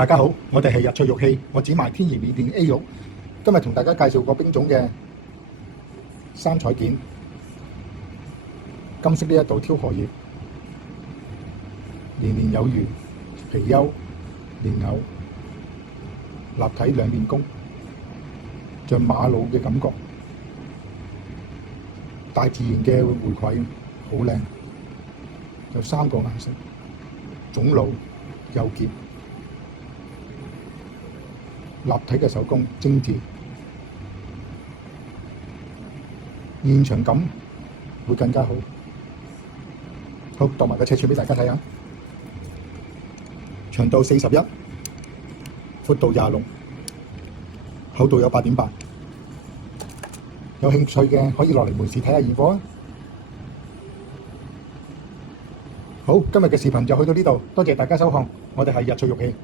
大家好，我哋係日翠玉器，我只賣天然緬甸 A 玉。今日同大家介紹個兵種嘅三彩件，金色呢一度挑荷葉，年年有餘，貔貅、蓮藕，立體兩面弓，像瑪瑙嘅感覺，大自然嘅回饋，好靚，有三個顏色，種老幼傑。立體嘅手工精緻，現場感會更加好。好，度埋個尺寸俾大家睇下，長度41，闊度26，厚度有8.8。有興趣嘅可以落嚟門市睇下現貨啊！好，今日嘅視頻就去到呢度，多謝大家收看，我哋係日翠玉器。